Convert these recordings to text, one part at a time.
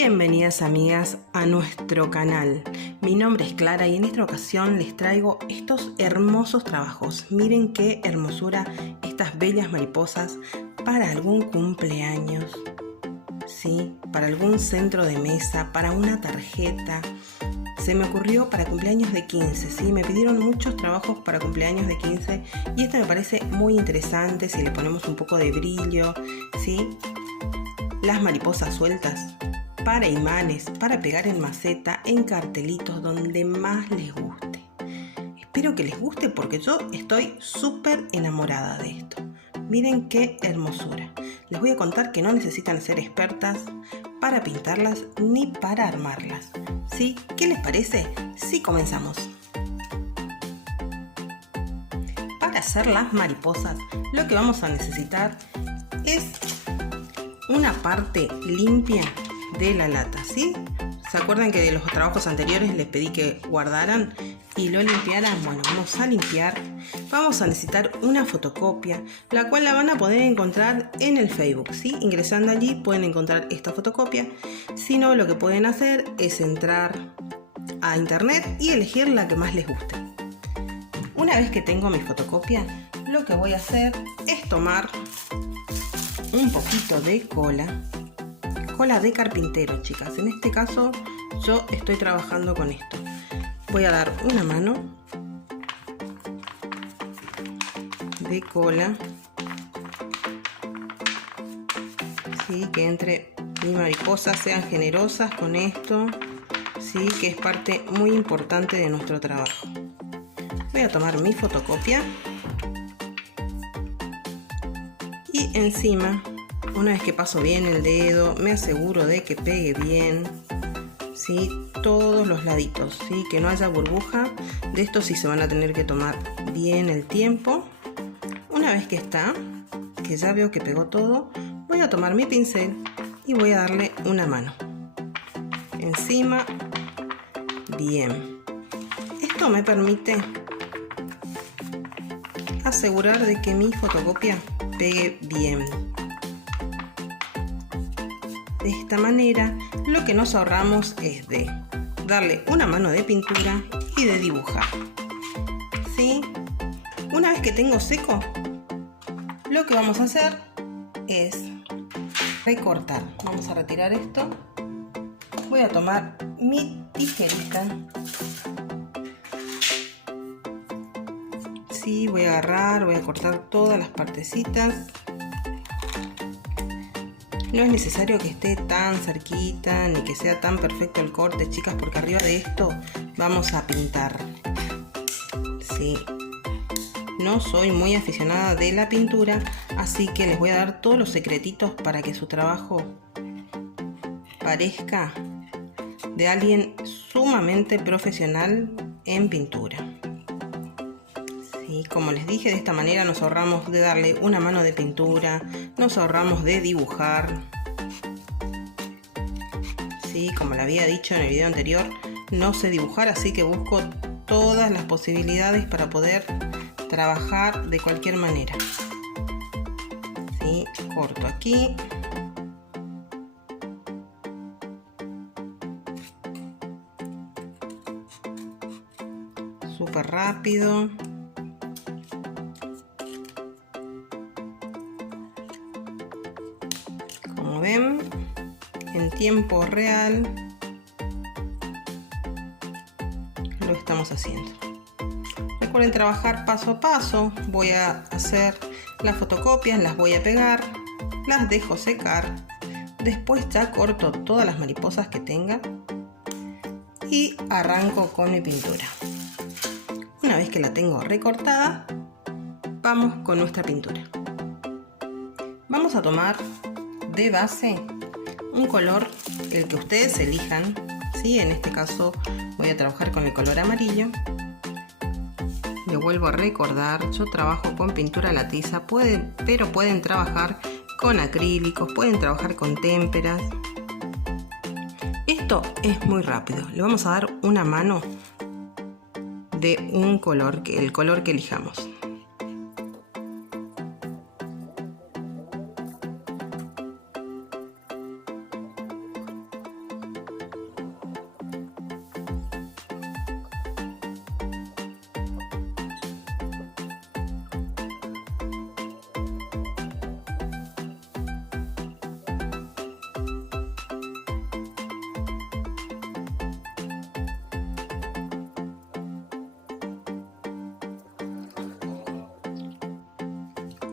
Bienvenidas amigas a nuestro canal. Mi nombre es Clara y en esta ocasión les traigo estos hermosos trabajos. Miren qué hermosura estas bellas mariposas para algún cumpleaños, ¿sí? Para algún centro de mesa, para una tarjeta. Se me ocurrió para cumpleaños de 15, ¿sí? Me pidieron muchos trabajos para cumpleaños de 15 y este me parece muy interesante si le ponemos un poco de brillo, ¿sí? Las mariposas sueltas para imanes, para pegar en maceta, en cartelitos, donde más les guste. Espero que les guste porque yo estoy súper enamorada de esto. Miren qué hermosura. Les voy a contar que no necesitan ser expertas para pintarlas ni para armarlas, ¿sí? ¿Qué les parece si comenzamos? Para hacer las mariposas, lo que vamos a necesitar es una parte limpia de la lata, ¿sí? ¿Se acuerdan que de los trabajos anteriores les pedí que guardaran y lo limpiaran? Bueno, vamos a limpiar. Vamos a necesitar una fotocopia, la cual la van a poder encontrar en el Facebook, ¿sí? Ingresando allí pueden encontrar esta fotocopia. Si no, lo que pueden hacer es entrar a internet y elegir la que más les guste. Una vez que tengo mi fotocopia, lo que voy a hacer es tomar un poquito de cola de carpintero, chicas. En este caso yo estoy trabajando con esto. Voy a dar una mano de cola, ¿sí? Que entre mi mariposa, sean generosas con esto, ¿sí? Que es parte muy importante de nuestro trabajo. Voy a tomar mi fotocopia y encima, una vez que paso bien el dedo, me aseguro de que pegue bien, ¿sí? Todos los laditos, ¿sí? Que no haya burbuja. De esto sí se van a tener que tomar bien el tiempo. Una vez que está, que ya veo que pegó todo, voy a tomar mi pincel y voy a darle una mano encima. Bien, esto me permite asegurar de que mi fotocopia pegue bien. De esta manera lo que nos ahorramos es de darle una mano de pintura y de dibujar, ¿sí? Una vez que tengo seco, lo que vamos a hacer es recortar. Vamos a retirar esto. Voy a tomar mi tijerita, ¿sí? Voy a agarrar, voy a cortar todas las partecitas. No es necesario que esté tan cerquita ni que sea tan perfecto el corte, chicas, porque arriba de esto vamos a pintar, ¿sí? No soy muy aficionada de la pintura, así que les voy a dar todos los secretitos para que su trabajo parezca de alguien sumamente profesional en pintura. Y como les dije, de esta manera nos ahorramos de darle una mano de pintura, nos ahorramos de dibujar. Sí, como le había dicho en el video anterior, no sé dibujar, así que busco todas las posibilidades para poder trabajar de cualquier manera. Sí, corto aquí. Súper rápido. Como ven, en tiempo real lo estamos haciendo. Recuerden trabajar paso a paso. Voy a hacer las fotocopias, las voy a pegar, las dejo secar, después ya corto todas las mariposas que tenga y arranco con mi pintura. Una vez que la tengo recortada, vamos con nuestra pintura. Vamos a tomar de base un color, el que ustedes elijan, ¿sí? En este caso voy a trabajar con el color amarillo. Le vuelvo a recordar, yo trabajo con pintura a la tiza, pero pueden trabajar con acrílicos, pueden trabajar con témperas. Esto es muy rápido. Le vamos a dar una mano de un color, el color que elijamos.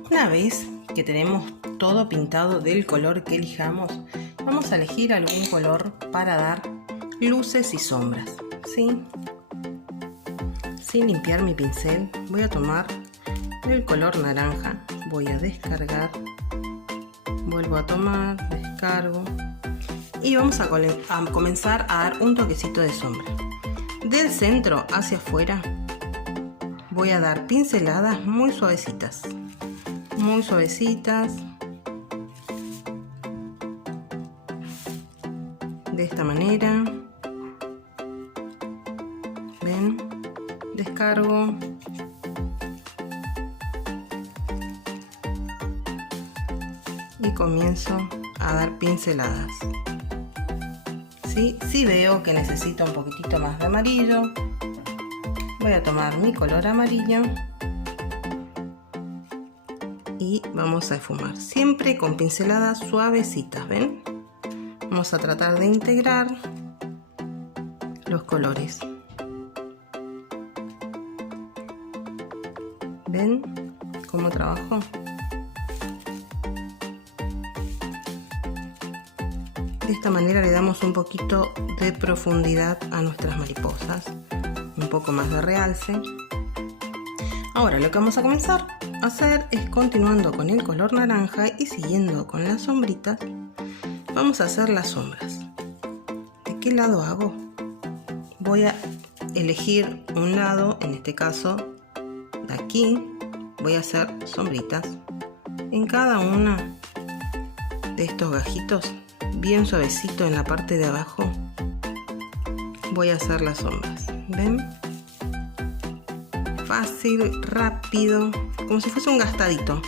Una vez que tenemos todo pintado del color que elijamos, vamos a elegir algún color para dar luces y sombras, ¿sí? Sin limpiar mi pincel, voy a tomar el color naranja, voy a descargar, vuelvo a tomar, descargo y vamos a comenzar a dar un toquecito de sombra. Del centro hacia afuera voy a dar pinceladas muy suavecitas, de esta manera. ¿Ven? Descargo. Y comienzo a dar pinceladas. ¿Sí? Si veo que necesito un poquitito más de amarillo, voy a tomar mi color amarillo y vamos a esfumar. Siempre con pinceladas suavecitas, ¿ven? Vamos a tratar de integrar los colores. ¿Ven cómo trabajo? De esta manera le damos un poquito de profundidad a nuestras mariposas, un poco más de realce. Ahora lo que vamos a comenzar a hacer es, continuando con el color naranja y siguiendo con las sombritas, vamos a hacer las sombras. ¿De qué lado hago? Voy a elegir un lado, en este caso de aquí. Voy a hacer sombritas en cada una de estos gajitos, bien suavecito en la parte de abajo. Voy a hacer las sombras. ¿Ven? Fácil, rápido, como si fuese un gastadito.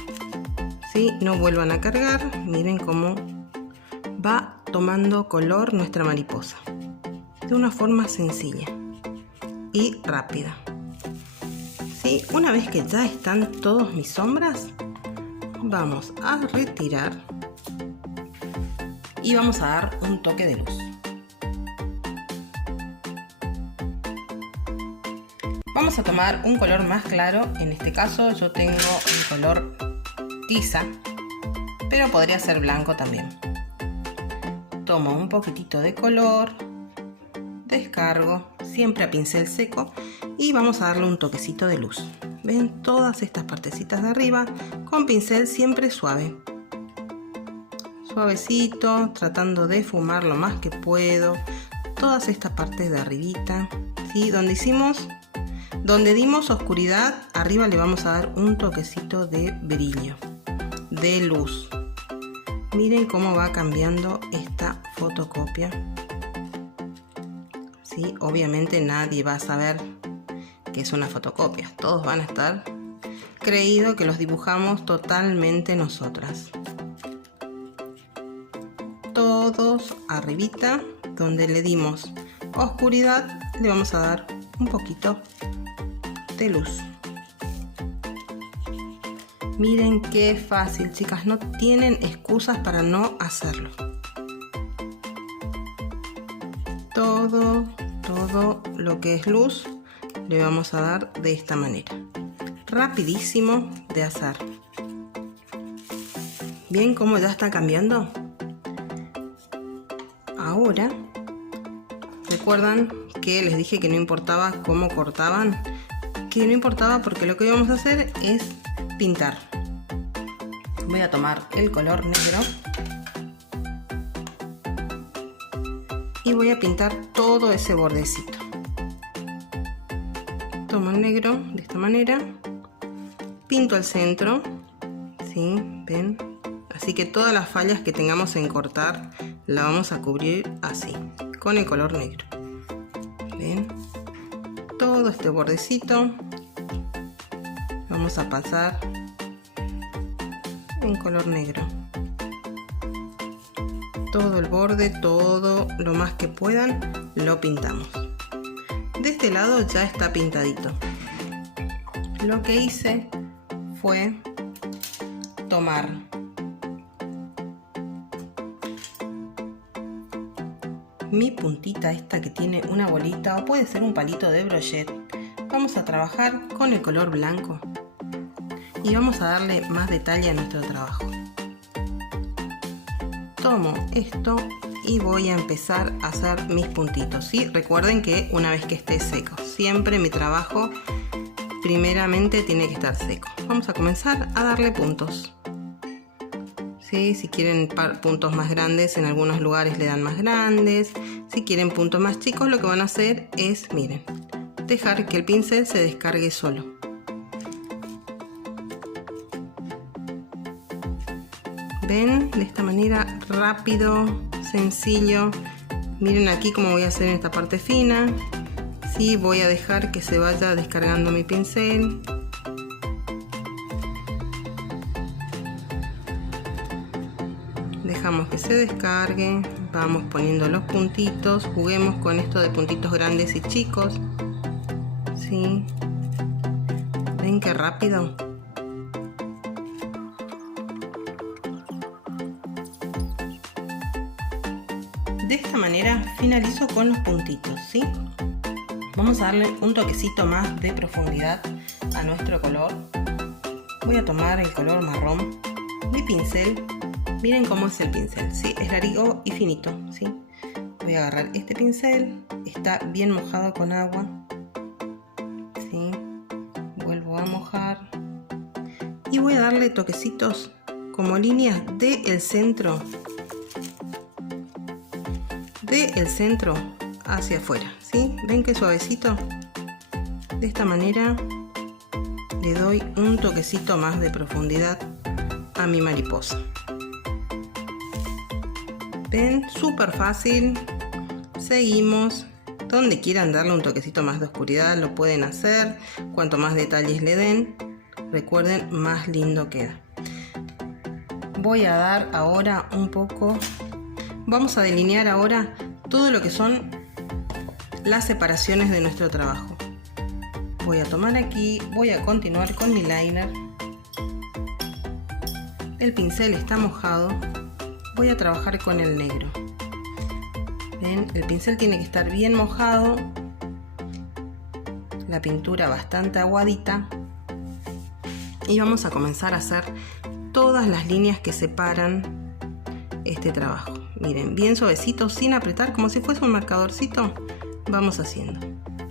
¿Sí? No vuelvan a cargar. Miren cómo va tomando color nuestra mariposa, de una forma sencilla y rápida. ¿Sí? Una vez que ya están todas mis sombras, vamos a retirar y vamos a dar un toque de luz. Vamos a tomar un color más claro. En este caso yo tengo el color tiza, pero podría ser blanco también. Tomo un poquitito de color, descargo, siempre a pincel seco, y vamos a darle un toquecito de luz. ¿Ven? Todas estas partecitas de arriba con pincel siempre suave. Suavecito, tratando de fumar lo más que puedo. Todas estas partes de arribita, ¿sí? Donde dimos oscuridad, arriba le vamos a dar un toquecito de brillo, de luz. Miren cómo va cambiando esta fotocopia. ¿Sí? Obviamente nadie va a saber que es una fotocopia. Todos van a estar creído que los dibujamos totalmente nosotras. Todos arribita, donde le dimos oscuridad, le vamos a dar un poquito de luz. Miren qué fácil, chicas, no tienen excusas para no hacerlo. Todo lo que es luz le vamos a dar de esta manera. Rapidísimo de hacer. ¿Bien cómo ya está cambiando? Ahora, ¿recuerdan que les dije que no importaba cómo cortaban? Que no importaba, porque lo que íbamos a hacer es pintar. Voy a tomar el color negro y voy a pintar todo ese bordecito. Tomo el negro de esta manera, pinto el centro, ¿sí? ¿Ven? Así que todas las fallas que tengamos en cortar la vamos a cubrir así, con el color negro. ¿Ven? Todo este bordecito vamos a pasar en color negro. Todo el borde, todo lo más que puedan, lo pintamos. De este lado ya está pintadito. Lo que hice fue tomar mi puntita esta que tiene una bolita, o puede ser un palito de brochet. Vamos a trabajar con el color blanco y vamos a darle más detalle a nuestro trabajo. Tomo esto y voy a empezar a hacer mis puntitos, ¿sí? Recuerden que una vez que esté seco, siempre mi trabajo primeramente tiene que estar seco. Vamos a comenzar a darle puntos, ¿sí? Si quieren puntos más grandes, en algunos lugares le dan más grandes. Si quieren puntos más chicos, lo que van a hacer es, miren, dejar que el pincel se descargue solo. ¿Ven? De esta manera, rápido, sencillo. Miren aquí cómo voy a hacer en esta parte fina. Sí, voy a dejar que se vaya descargando mi pincel. Dejamos que se descargue. Vamos poniendo los puntitos. Juguemos con esto de puntitos grandes y chicos. ¿Sí? ¿Ven qué rápido? De esta manera finalizo con los puntitos, ¿sí? Vamos a darle un toquecito más de profundidad a nuestro color. Voy a tomar el color marrón. Mi pincel, miren cómo es el pincel, ¿sí? Es largo y finito, ¿sí? Voy a agarrar este pincel, está bien mojado con agua, ¿sí? Vuelvo a mojar y voy a darle toquecitos como líneas del centro hacia afuera, ¿sí? ¿Ven qué suavecito? De esta manera le doy un toquecito más de profundidad a mi mariposa. ¿Ven? Súper fácil. Seguimos. Donde quieran darle un toquecito más de oscuridad lo pueden hacer. Cuanto más detalles le den, recuerden, más lindo queda. Voy a dar ahora un poco. Vamos a delinear ahora todo lo que son las separaciones de nuestro trabajo. Voy a tomar aquí, voy a continuar con mi liner. El pincel está mojado. Voy a trabajar con el negro. ¿Ven? El pincel tiene que estar bien mojado. La pintura bastante aguadita. Y vamos a comenzar a hacer todas las líneas que separan este trabajo. Miren, bien suavecito, sin apretar, como si fuese un marcadorcito. Vamos haciendo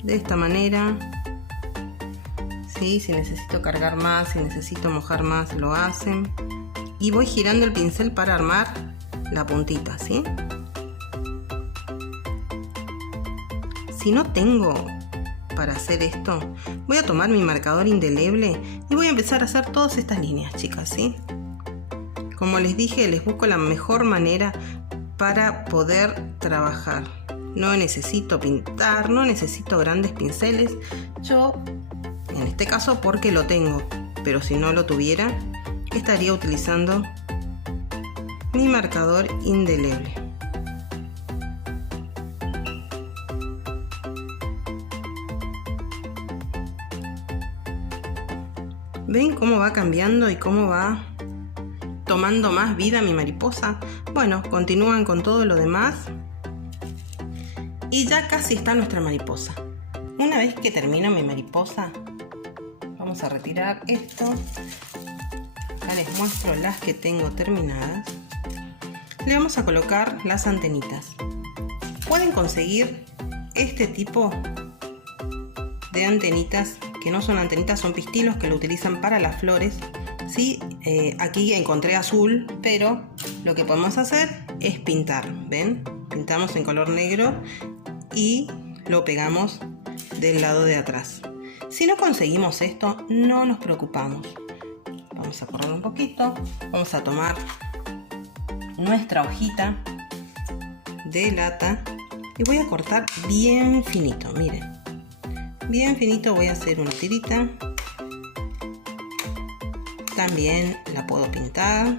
de esta manera. ¿Sí? Si necesito cargar más, si necesito mojar más, lo hacen. Y voy girando el pincel para armar la puntita, ¿sí? Si no tengo para hacer esto, voy a tomar mi marcador indeleble y voy a empezar a hacer todas estas líneas, chicas, ¿sí? Como les dije, les busco la mejor manera para poder trabajar. No necesito pintar, no necesito grandes pinceles. Yo, en este caso, porque lo tengo, pero si no lo tuviera, estaría utilizando mi marcador indeleble. ¿Ven cómo va cambiando y cómo va tomando más vida mi mariposa? Bueno, continúan con todo lo demás y ya casi está nuestra mariposa. Una vez que termino mi mariposa, vamos a retirar esto. Acá les muestro las que tengo terminadas. Le vamos a colocar las antenitas. Pueden conseguir este tipo de antenitas, que no son antenitas, son pistilos que lo utilizan para las flores. Sí, aquí encontré azul, pero lo que podemos hacer es pintar. ¿Ven? Pintamos en color negro y lo pegamos del lado de atrás. Si no conseguimos esto, no nos preocupamos. Vamos a correr un poquito. Vamos a tomar nuestra hojita de lata y voy a cortar bien finito. Miren, bien finito. Voy a hacer una tirita. También la puedo pintar.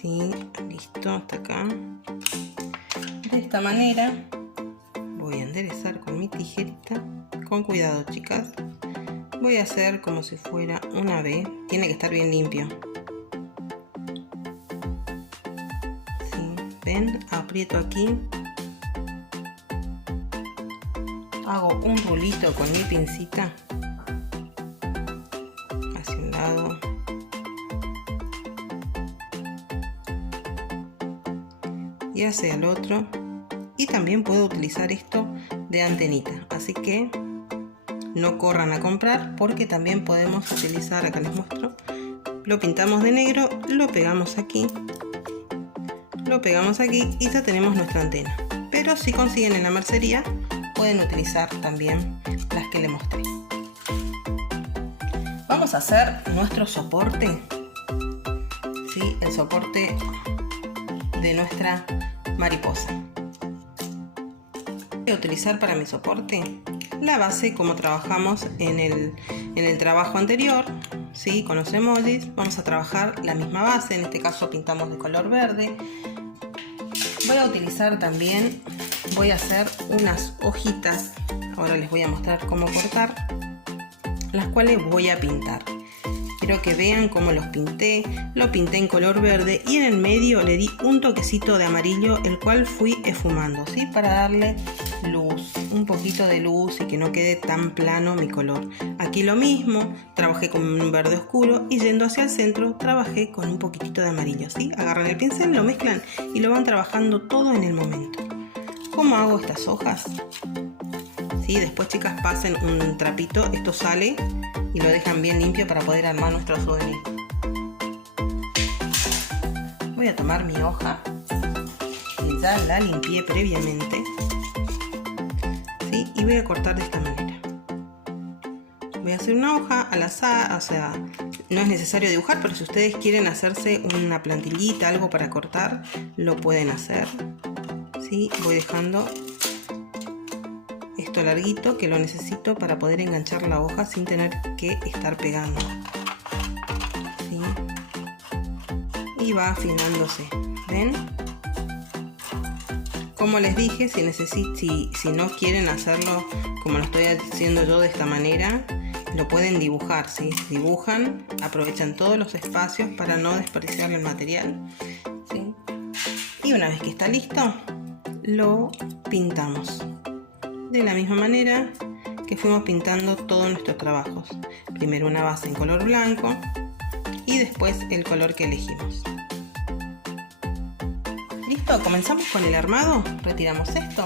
Sí, listo, hasta acá. De esta manera voy a enderezar con mi tijerita. Con cuidado, chicas. Voy a hacer como si fuera una V. Tiene que estar bien limpio. ¿Sí? ¿Ven? Aprieto aquí. Hago un rulito con mi pincita hacia un y hacia el otro. Y también puedo utilizar esto de antenita, así que no corran a comprar porque también podemos utilizar, acá les muestro, lo pintamos de negro, lo pegamos aquí y ya tenemos nuestra antena. Pero si consiguen en la mercería pueden utilizar también las que les mostré. Vamos a hacer nuestro soporte, ¿sí? El soporte de nuestra mariposa. Voy a utilizar para mi soporte la base como trabajamos en el trabajo anterior, ¿sí? Con los emojis. Vamos a trabajar la misma base, en este caso pintamos de color verde. Voy a utilizar también, voy a hacer unas hojitas, ahora les voy a mostrar cómo cortar, las cuales voy a pintar. Quiero que vean cómo los pinté. Lo pinté en color verde y en el medio le di un toquecito de amarillo, el cual fui esfumando, ¿sí? Para darle luz, un poquito de luz y que no quede tan plano mi color. Aquí lo mismo, trabajé con un verde oscuro y yendo hacia el centro trabajé con un poquitito de amarillo, ¿sí? Agarran el pincel, lo mezclan y lo van trabajando todo en el momento. ¿Cómo hago estas hojas? ¿Sí? Después, chicas, pasen un trapito, esto sale y lo dejan bien limpio para poder armar nuestro souvenir. Voy a tomar mi hoja que ya la limpié previamente, ¿sí? Y voy a cortar de esta manera. Voy a hacer una hoja al azar, o sea, no es necesario dibujar, pero si ustedes quieren hacerse una plantillita, algo para cortar, lo pueden hacer, ¿sí? Voy dejando esto larguito, que lo necesito para poder enganchar la hoja sin tener que estar pegando, ¿sí? Y va afinándose, ¿ven? Como les dije, si no quieren hacerlo como lo estoy haciendo yo de esta manera, lo pueden dibujar, ¿sí? Dibujan, aprovechan todos los espacios para no desperdiciar el material, ¿sí? Y una vez que está listo, lo pintamos de la misma manera que fuimos pintando todos nuestros trabajos. Primero una base en color blanco y después el color que elegimos. ¿Listo? Comenzamos con el armado. Retiramos esto.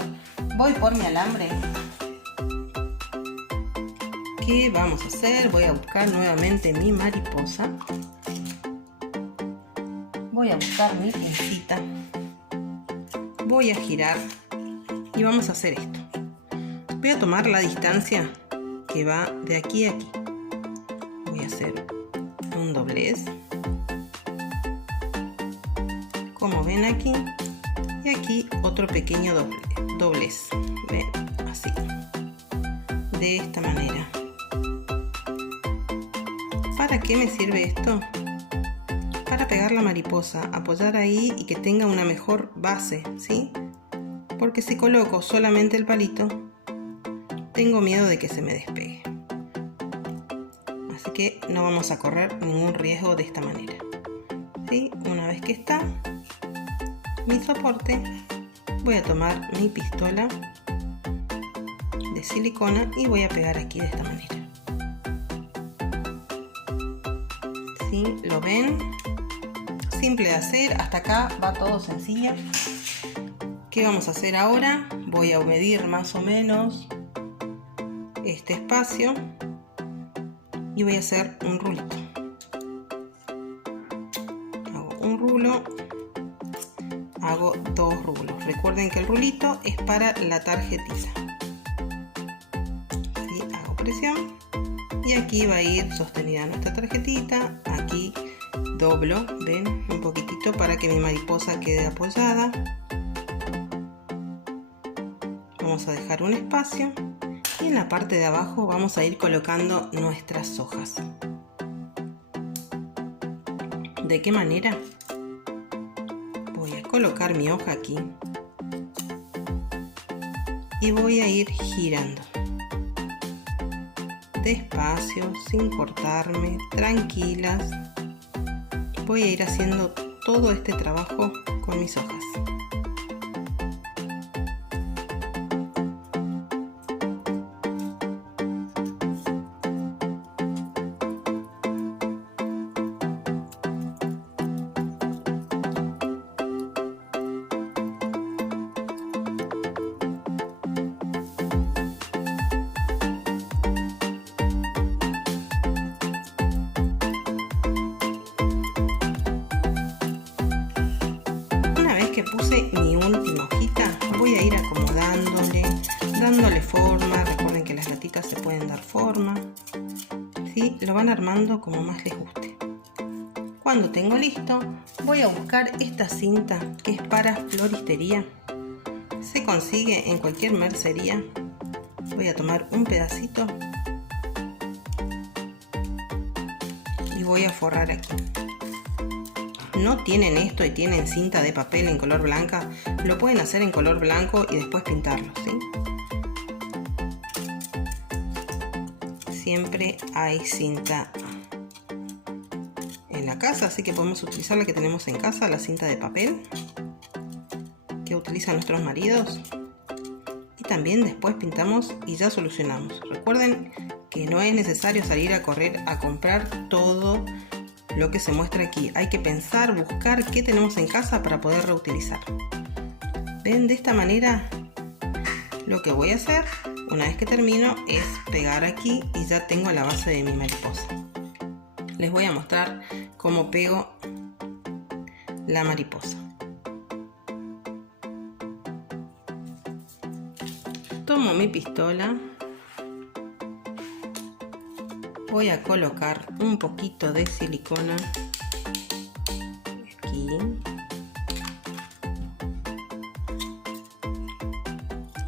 Voy por mi alambre. ¿Qué vamos a hacer? Voy a buscar nuevamente mi mariposa. Voy a buscar mi pincita. Voy a girar y vamos a hacer esto. Voy a tomar la distancia que va de aquí a aquí. Voy a hacer un doblez, como ven aquí, y aquí otro pequeño doblez. Ven, así, de esta manera. ¿Para qué me sirve esto? Para pegar la mariposa, apoyar ahí y que tenga una mejor base, ¿sí? Porque si coloco solamente el palito, tengo miedo de que se me despegue. Así que no vamos a correr ningún riesgo de esta manera, ¿sí? Una vez que está mi soporte, voy a tomar mi pistola de silicona y voy a pegar aquí de esta manera. ¿Sí? ¿Lo ven? Simple de hacer, hasta acá va todo sencillo. ¿Qué vamos a hacer ahora? Voy a medir más o menos este espacio y voy a hacer un rulito. Hago un rulo, hago dos rulos. Recuerden que el rulito es para la tarjetita. ¿Sí? Hago presión y aquí va a ir sostenida nuestra tarjetita. Aquí doblo, ven, un poquitito para que mi mariposa quede apoyada. Vamos a dejar un espacio. Y en la parte de abajo vamos a ir colocando nuestras hojas. ¿De qué manera? Voy a colocar mi hoja aquí y voy a ir girando despacio, sin cortarme, tranquilas. Voy a ir haciendo todo este trabajo con mis hojas. mi última hojita voy a ir dándole forma. Recuerden que las latitas se pueden dar forma, ¿sí? Lo van armando como más les guste. Cuando tengo listo, voy a buscar esta cinta que es para floristería. Se consigue en cualquier mercería. Voy a tomar un pedacito y voy a forrar aquí. No tienen esto y tienen cinta de papel en color blanca, lo pueden hacer en color blanco y después pintarlo, ¿sí? Siempre hay cinta en la casa, así que podemos utilizar la que tenemos en casa, la cinta de papel que utilizan nuestros maridos, y también después pintamos y ya solucionamos. Recuerden que no es necesario salir a correr a comprar todo lo que se muestra aquí. Hay que pensar, buscar qué tenemos en casa para poder reutilizar. Ven, de esta manera lo que voy a hacer una vez que termino es pegar aquí y ya tengo la base de mi mariposa. Les voy a mostrar cómo pego la mariposa. Tomo mi pistola, voy a colocar un poquito de silicona aquí,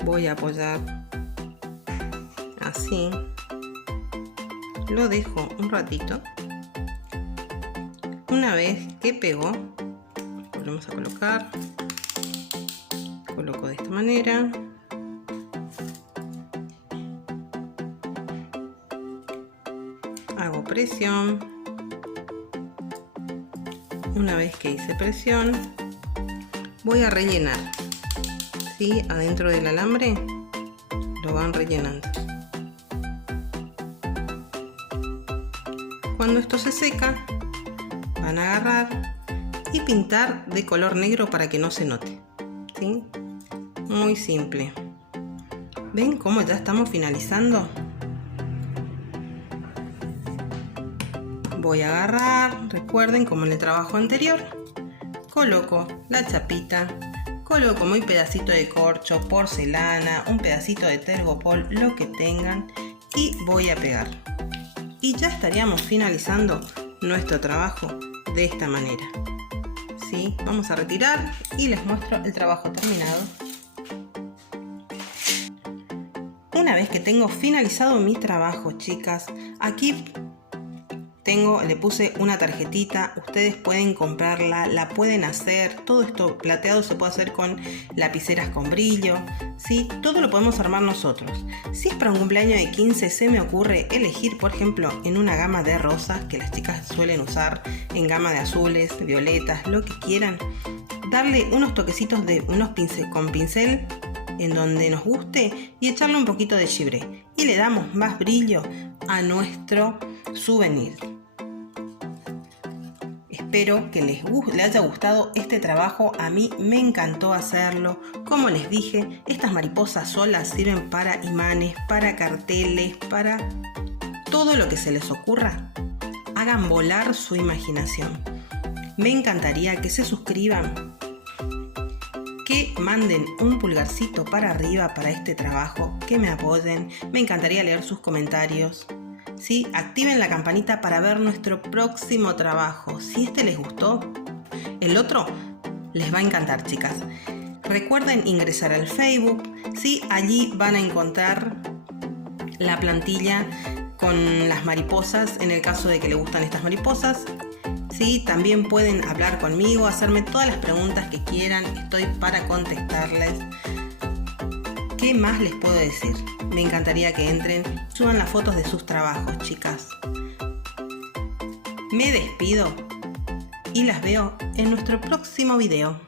voy a apoyar así, lo dejo un ratito. Una vez que pegó, volvemos a colocar, coloco de esta manera. Hago presión. Una vez que hice presión, voy a rellenar, ¿sí? Adentro del alambre lo van rellenando. Cuando esto se seca, van a agarrar y pintar de color negro para que no se note, ¿sí? Muy simple. ¿Ven cómo ya estamos finalizando? Voy a agarrar, recuerden como en el trabajo anterior, coloco la chapita, coloco mi pedacito de corcho, porcelana, un pedacito de tergopol, lo que tengan, y voy a pegar. Y ya estaríamos finalizando nuestro trabajo de esta manera, ¿sí? Vamos a retirar y les muestro el trabajo terminado. Una vez que tengo finalizado mi trabajo, chicas, aquí le puse una tarjetita, ustedes pueden comprarla, la pueden hacer, todo esto plateado se puede hacer con lapiceras con brillo, ¿sí? Todo lo podemos armar nosotros. Si es para un cumpleaños de 15, se me ocurre elegir, por ejemplo, en una gama de rosas, que las chicas suelen usar, en gama de azules, violetas, lo que quieran, darle unos toquecitos de con pincel en donde nos guste y echarle un poquito de gibré y le damos más brillo a nuestro souvenir. Espero que les haya gustado este trabajo, a mí me encantó hacerlo. Como les dije, estas mariposas solas sirven para imanes, para carteles, para todo lo que se les ocurra. Hagan volar su imaginación. Me encantaría que se suscriban, que manden un pulgarcito para arriba para este trabajo, que me apoyen. Me encantaría leer sus comentarios. ¿Sí? Activen la campanita para ver nuestro próximo trabajo. Si este les gustó, el otro les va a encantar, chicas. Recuerden ingresar al Facebook, ¿sí? Allí van a encontrar la plantilla con las mariposas, en el caso de que les gustan estas mariposas. ¿Sí? También pueden hablar conmigo, hacerme todas las preguntas que quieran, estoy para contestarles. ¿Qué más les puedo decir? Me encantaría que entren, suban las fotos de sus trabajos, chicas. Me despido y las veo en nuestro próximo video.